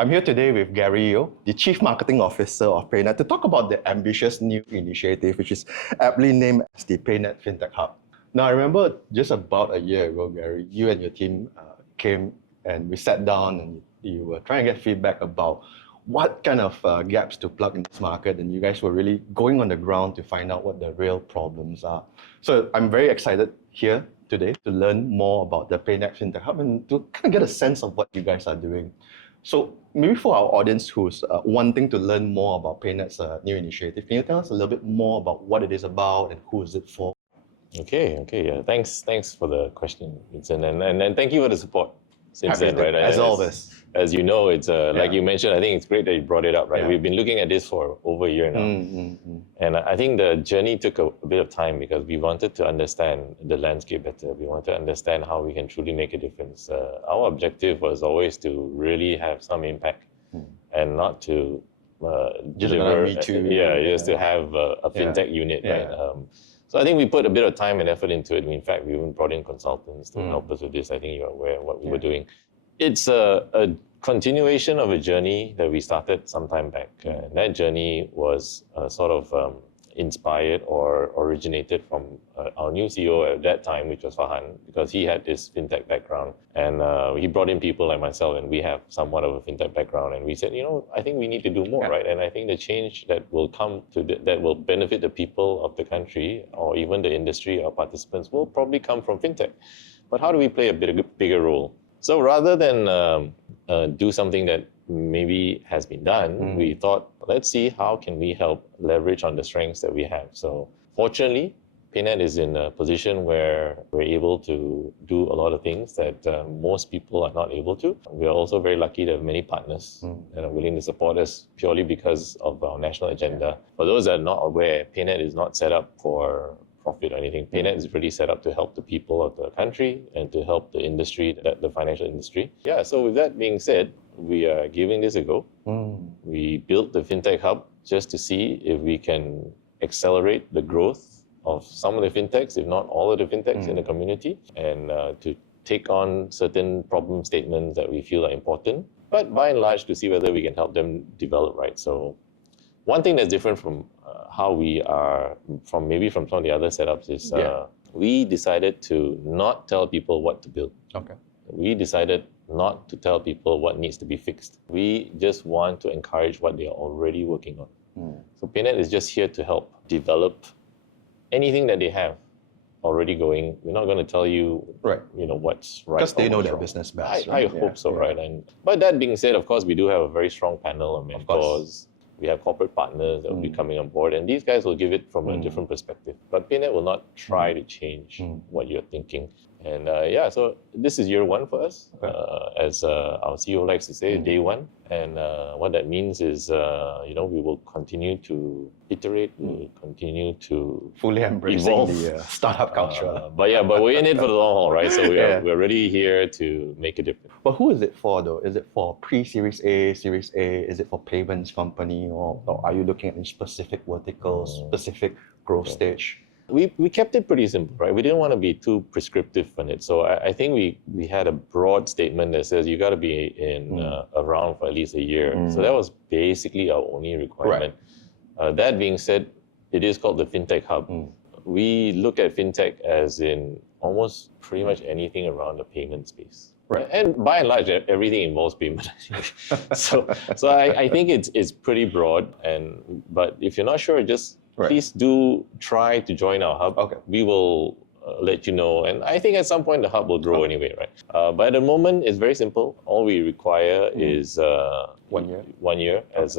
I'm here today with Gary Yeoh, the Chief Marketing Officer of PayNet, to talk about the ambitious new initiative, which is aptly named as the PayNet Fintech Hub. Now, I remember just about a year ago, Gary, you and your team came and we sat down and you were trying to get feedback about what kind of gaps to plug in this market, and you guys were really going on the ground to find out what the real problems are. So I'm very excited here today to learn more about the PayNet Fintech Hub and to kind of get a sense of what you guys are doing. So maybe for our audience who's wanting to learn more about PayNet's new initiative, can you tell us a little bit more about what it is about and who is it for? Okay, yeah. Thanks for the question, Vincent, and thank you for the support since then, right? As always. As you know, it's like you mentioned, I think it's great that you brought it up, right? Yeah. We've been looking at this for over a year now. And I think the journey took a bit of time because we wanted to understand the landscape better. We wanted to understand how we can truly make a difference. Our objective was always to really have some impact and not to deliver. Just to have a fintech unit, right? So I think we put a bit of time and effort into it. In fact, we even brought in consultants to help us with this. I think you're aware of what we were doing. It's a continuation of a journey that we started some time back. And that journey was sort of inspired or originated from our new CEO at that time, which was Farhan, because he had this fintech background. And he brought in people like myself, and we have somewhat of a fintech background. And we said, I think we need to do more, right? And I think the change that will come that will benefit the people of the country or even the industry or participants will probably come from fintech. But how do we play a bigger role? So rather than do something that maybe has been done, we thought, let's see how can we help leverage on the strengths that we have. So fortunately, PayNet is in a position where we're able to do a lot of things that most people are not able to. We're also very lucky to have many partners that are willing to support us purely because of our national agenda. For those that are not aware, PayNet is not set up for profit or anything. PayNet is really set up to help the people of the country and to help the industry, the financial industry. Yeah, so with that being said, we are giving this a go. We built the Fintech Hub just to see if we can accelerate the growth of some of the fintechs, if not all of the fintechs in the community, and to take on certain problem statements that we feel are important, but by and large to see whether we can help them develop, right? So one thing that's different from how we are, from some of the other setups is we decided to not tell people what to build. Okay. We decided not to tell people what needs to be fixed. We just want to encourage what they are already working on. So PayNet is just here to help develop anything that they have already going. We're not going to tell you, what's right. Because they know their wrong. business best. I hope so, right? But that being said, of course, we do have a very strong panel of mentors. We have corporate partners that will be coming on board, and these guys will give it from a different perspective. But PayNet will not try to change what you're thinking. And so this is year one for us, as our CEO likes to say, day one. And what that means is, we will continue to iterate, we will continue to fully embracing evolve the startup culture. But we're in it for the long haul, right? So we're really here to make a difference. But who is it for though? Is it for pre-Series A, Series A? Is it for payments company, or are you looking at specific verticals, specific growth stage? We kept it pretty simple, right? We didn't want to be too prescriptive on it. So I think we had a broad statement that says you got to be around for at least a year. So that was basically our only requirement. Right. That being said, it is called the Fintech Hub. We look at fintech as in almost pretty much anything around the payment space. Right. And by and large, everything involves payment. so I think it's pretty broad. But if you're not sure, just please do try to join our hub. Okay. We will let you know. And I think at some point the hub will grow anyway, right? But at the moment, it's very simple. All we require is 1 year. 1 year as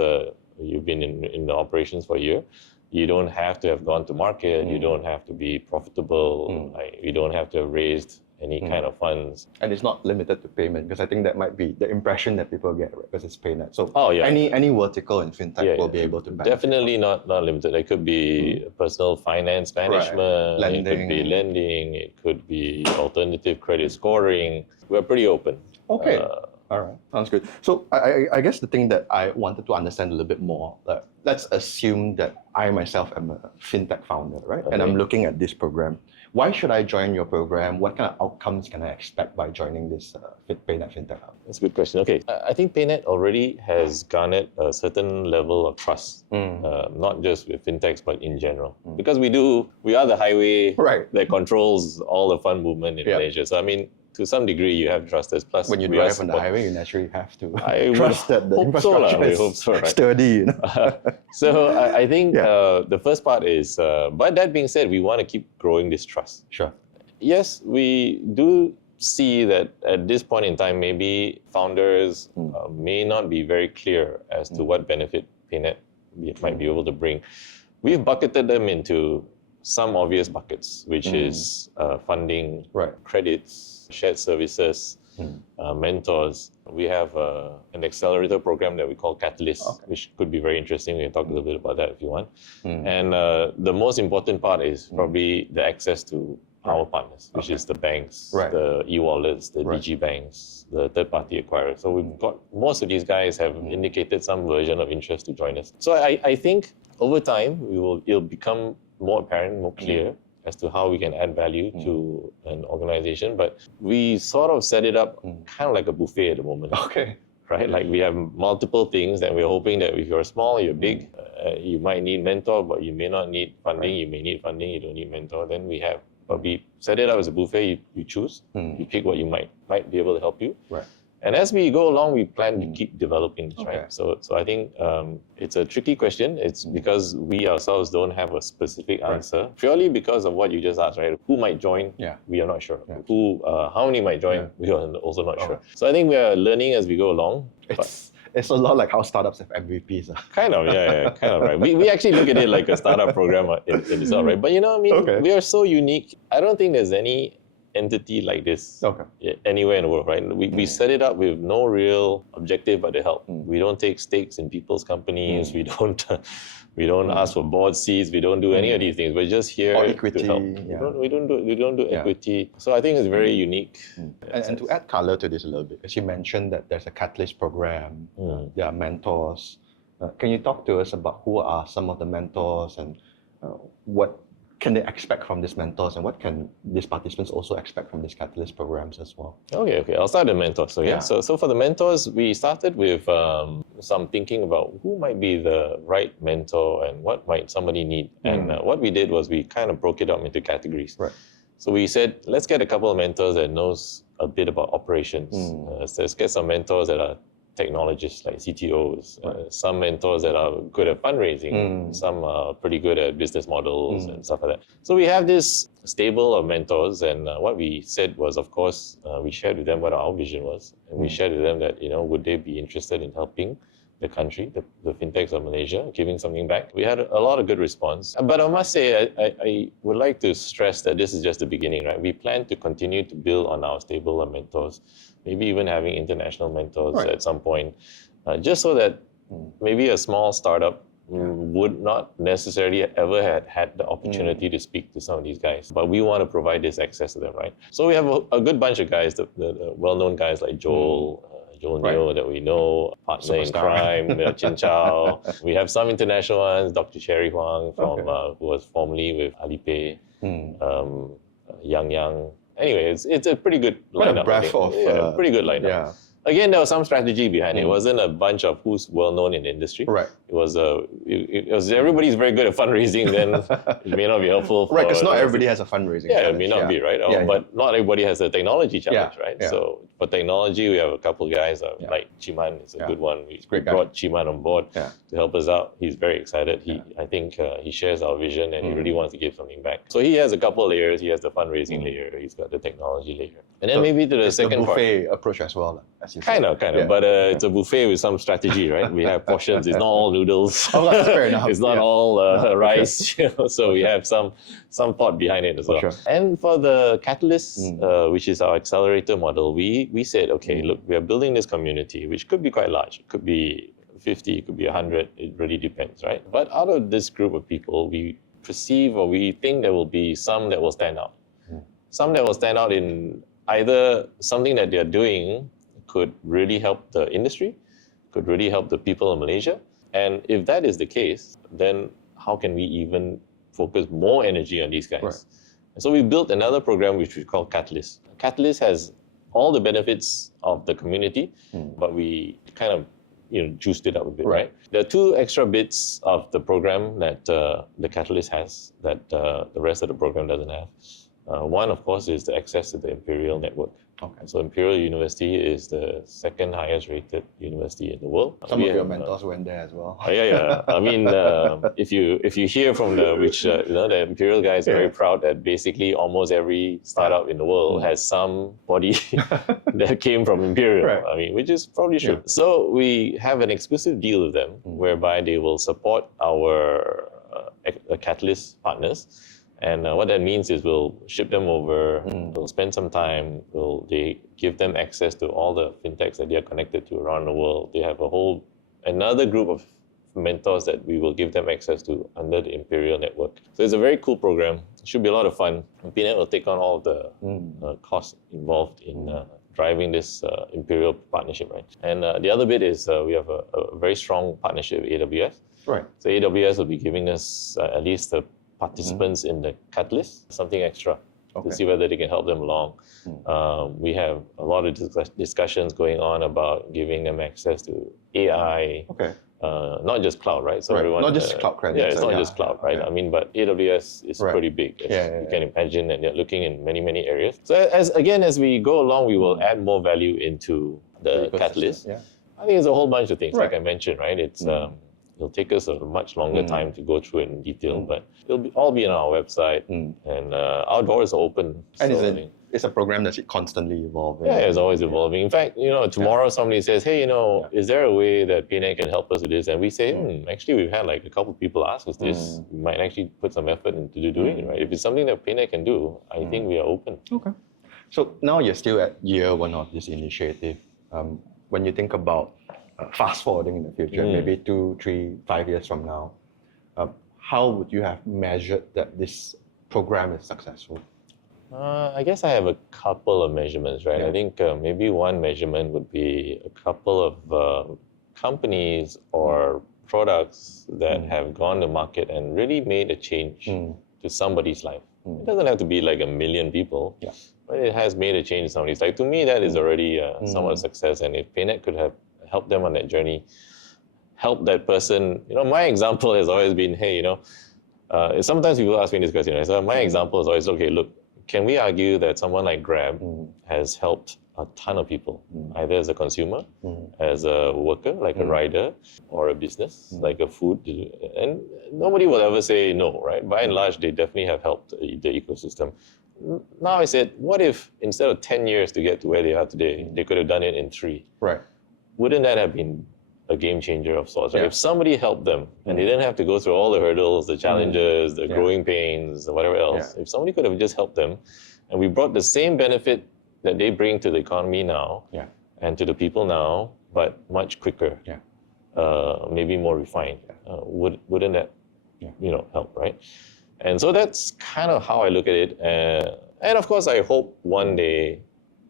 you've been in the operations for a year. You don't have to have gone to market. You don't have to be profitable. You don't have to have raised any kind of funds. And it's not limited to payment, because I think that might be the impression that people get, right? Because it's PayNet. So any vertical in fintech will be able to benefit. Definitely not limited. It could be personal finance management, lending. It could be lending, it could be alternative credit scoring. We're pretty open. Okay. All right, sounds good. So I guess the thing that I wanted to understand a little bit more, let's assume that I myself am a fintech founder, right? Okay. And I'm looking at this program. Why should I join your program? What kind of outcomes can I expect by joining this PayNet Fintech Hub? That's a good question. Okay, I think PayNet already has garnered a certain level of trust, not just with fintechs, but in general. Because we are the highway that controls all the fund movement in Malaysia. So I mean, to some degree, you have trust us. Plus, when you drive on the highway, you naturally have to trust that the infrastructure is sturdy. So I think the first part is, but that being said, we want to keep growing this trust. Sure. Yes, we do see that at this point in time, maybe founders may not be very clear as to what benefit PayNet might be able to bring. We've bucketed them into some obvious buckets, which is funding, credits, shared services, mentors. We have an accelerator program that we call Catalyst, which could be very interesting. We can talk a little bit about that if you want. And the most important part is probably the access to our partners, which is the banks, the e-wallets, the DG banks, the third-party acquirers. So we've got, most of these guys have indicated some version of interest to join us. So I think over time, it'll become more apparent, more clear as to how we can add value to an organization. But we sort of set it up kind of like a buffet at the moment. Right? Like we have multiple things that we're hoping that if you're small, you're big, you might need mentor, but you may not need funding. You may need funding, you don't need mentor. Then we have, but we set it up as a buffet. You choose, you pick what you might be able to help you. And as we go along, we plan to keep developing this, right? So I think it's a tricky question. It's because we ourselves don't have a specific answer, purely because of what you just asked, right? Who might join? We are not sure. How many might join? We are also not sure. So I think we are learning as we go along. It's a lot like how startups have MVPs. Kind of, kind of, right. We actually look at it like a startup program in itself, right? But you know, I mean, we are so unique. I don't think there's any entity like this anywhere in the world, right? We set it up with no real objective but to help. We don't take stakes in people's companies. We don't ask for board seats. We don't do any of these things. We're just here equity, to help. We don't do equity. So I think it's very unique. And to add color to this a little bit, as you mentioned that there's a Catalyst program, there are mentors. Can you talk to us about who are some of the mentors and what can they expect from these mentors, and what can these participants also expect from these Catalyst programs as well? Okay. I'll start with mentors. So for the mentors, we started with some thinking about who might be the right mentor and what might somebody need. And what we did was we kind of broke it up into categories. So we said, let's get a couple of mentors that knows a bit about operations. Let's get some mentors that are technologists like CTOs, some mentors that are good at fundraising, some are pretty good at business models and stuff like that. So we have this stable of mentors, and what we said was, of course, we shared with them what our vision was, and we shared with them that, would they be interested in helping the country, the fintechs of Malaysia, giving something back. We had a lot of good response. But I must say, I would like to stress that this is just the beginning, right? We plan to continue to build on our stable of mentors, maybe even having international mentors at some point, just so that maybe a small startup would not necessarily ever had the opportunity to speak to some of these guys. But we want to provide this access to them, right? So we have a good bunch of guys, the well-known guys like Yeoh that we know, partner in crime, Chin Chow. We have some international ones, Dr. Cherry Huang from who was formerly with Alipay, Yang. Anyway, it's a pretty good lineup. Pretty good lineup. Again, there was some strategy behind it. It wasn't a bunch of who's well known in the industry. It was everybody's very good at fundraising. Then it may not be helpful. Because not everybody has a fundraising. It may not be right. But not everybody has a technology challenge, right? So for technology, we have a couple of guys like Chiman is a good one. We brought Chiman on board to help us out. He's very excited. I think he shares our vision and he really wants to give something back. So he has a couple of layers. He has the fundraising layer. He's got the technology layer. And then maybe to the second part. It's a buffet approach as well. Kind of. But it's a buffet with some strategy, right? We have portions. It's not all noodles. That's fair enough. It's not all rice. So we have some thought behind it as well. And for the Catalyst, which is our accelerator model, we said, okay, look, we are building this community, which could be quite large. It could be 50, it could be 100. It really depends, right? But out of this group of people, we perceive or we think there will be some that will stand out. Some that will stand out in either something that they're doing could really help the industry, could really help the people of Malaysia. And if that is the case, then how can we even focus more energy on these guys? So we built another program which we call Catalyst. Catalyst has all the benefits of the community, but we kind of juiced it up a bit, right? There are two extra bits of the program that the Catalyst has that the rest of the program doesn't have. One, of course, is the access to the Imperial network. Okay. So Imperial University is the second highest rated university in the world. Some of your mentors went there as well. Yeah. I mean, if you hear from the Imperial guys are very proud that basically almost every startup in the world has somebody that came from Imperial. Right. I mean, which is probably true. So we have an exclusive deal with them whereby they will support our Catalyst partners. And what that means is we'll ship them over, we'll spend some time, they give them access to all the fintechs that they are connected to around the world. They have another group of mentors that we will give them access to under the Imperial network. So it's a very cool program. It should be a lot of fun. PayNet will take on all of the costs involved in driving this Imperial partnership, right? And the other bit is we have a very strong partnership with AWS. Right. So AWS will be giving us at least the participants in the Catalyst, something extra to see whether they can help them along. We have a lot of discussions going on about giving them access to AI, not just cloud, right? So everyone, not just cloud credits. Yeah, it's not just cloud, right? I mean, but AWS is pretty big, as you can imagine, and they're looking in many, many areas. So as we go along, we will add more value into the Catalyst. I think it's a whole bunch of things, like I mentioned, right? It's it'll take us a much longer time to go through it in detail, but it'll all be on our website, and our doors are open. And it's a program that's constantly evolving. Yeah, it's always evolving. In fact, tomorrow somebody says, hey, is there a way that PayNet can help us with this? And we say, actually, we've had like a couple of people ask us this. We might actually put some effort into doing it, right? If it's something that PayNet can do, I think we are open. Okay. So now you're still at year one of this initiative. When you think about fast forwarding in the future, maybe 2, 3, 5 years from now, how would you have measured that this program is successful? I guess I have a couple of measurements, right? I think maybe one measurement would be a couple of companies or products that have gone to market and really made a change to somebody's life. It doesn't have to be like 1 million people, but it has made a change in somebody's life. To me, that is already somewhat success. And if PayNet could have helped them on that journey, help that person. My example has always been, hey, sometimes people ask me this question, right? So my example is always, okay, look, can we argue that someone like Grab has helped a ton of people, either as a consumer, as a worker, like a rider, or a business, like a food, and nobody will ever say no, right? By and large, they definitely have helped the ecosystem. Now I said, what if instead of 10 years to get to where they are today, they could have done it in 3? Right. Wouldn't that have been a game changer of sorts? Right? If somebody helped them and they didn't have to go through all the hurdles, the challenges, the growing pains, or whatever else, if somebody could have just helped them, and we brought the same benefit that they bring to the economy now and to the people now, but much quicker, maybe more refined, wouldn't that help, right? And so that's kind of how I look at it. And of course, I hope one day,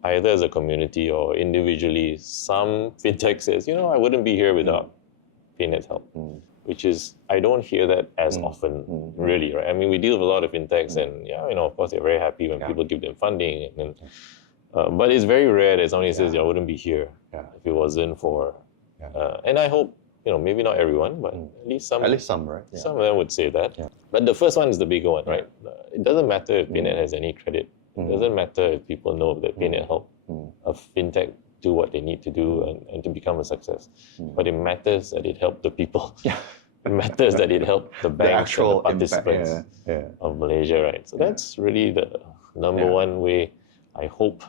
either as a community or individually, some fintech says, I wouldn't be here without PayNet's help, which is, I don't hear that as often, really, right? I mean, we deal with a lot of fintechs and, of course, they're very happy when people give them funding. But it's very rare that somebody says, I wouldn't be here if it wasn't for... and I hope, maybe not everyone, but at least some, right? Some of them would say that. But the first one is the bigger one, right? It doesn't matter if PayNet has any credit. It doesn't matter if people know that PayNet helped a fintech do what they need to do and to become a success. But it matters that it helped the people. It matters that it helped the banks and the participants of Malaysia, right? So that's really the number one way I hope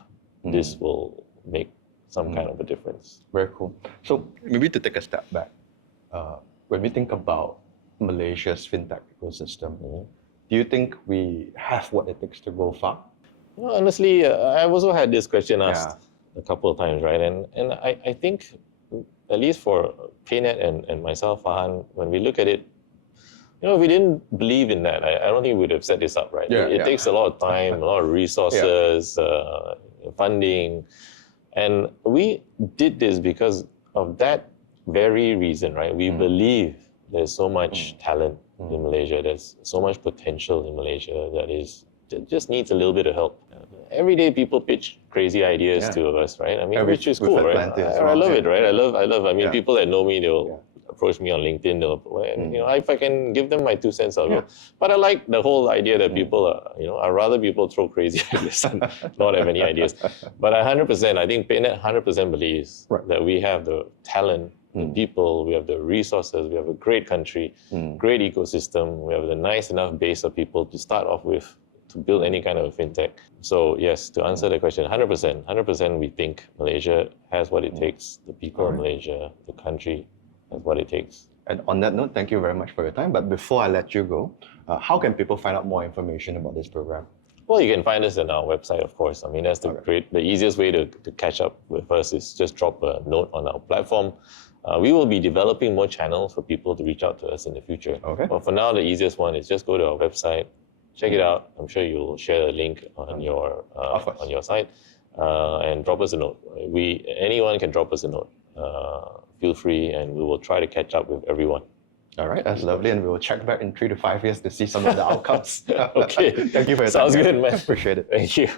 this will make some kind of a difference. Very cool. So maybe to take a step back, when we think about Malaysia's fintech ecosystem, do you think we have what it takes to go far? Well, honestly, I've also had this question asked a couple of times, right? And I think, at least for PayNet and myself, Farhan, when we look at it, if we didn't believe in that, I don't think we would have set this up, right? It takes a lot of time, a lot of resources, funding. And we did this because of that very reason, right? We believe there's so much talent in Malaysia. There's so much potential in Malaysia that is just needs a little bit of help. Every day people pitch crazy ideas to us, right? I mean, And which is we've cool, had right? plenty as I well, love yeah. it, right? I mean, Yeah. people that know me, they'll approach me on LinkedIn. You know, if I can give them my 2 cents, I'll go. But I like the whole idea that people are, you know, I'd rather people throw crazy ideas than not have any ideas. But 100%, I think PayNet 100% believes that we have the talent, the people, we have the resources, we have a great country, great ecosystem, we have the nice enough base of people to start off with to build any kind of fintech. So yes, to answer the question, 100% we think Malaysia has what it takes, the people of Malaysia, the country has what it takes. And on that note, thank you very much for your time. But before I let you go, how can people find out more information about this program? Well, you can find us on our website, of course. I mean, that's the easiest way to catch up with us is just drop a note on our platform. We will be developing more channels for people to reach out to us in the future. Okay. But for now, the easiest one is just go to our website, check it out. I'm sure you'll share a link on your site and drop us a note. Anyone can drop us a note. Feel free, and we will try to catch up with everyone. All right, that's lovely, and we will check back in 3 to 5 years to see some of the outcomes. Okay. Thank you for your time. Sounds good, man. Appreciate it. Thank you.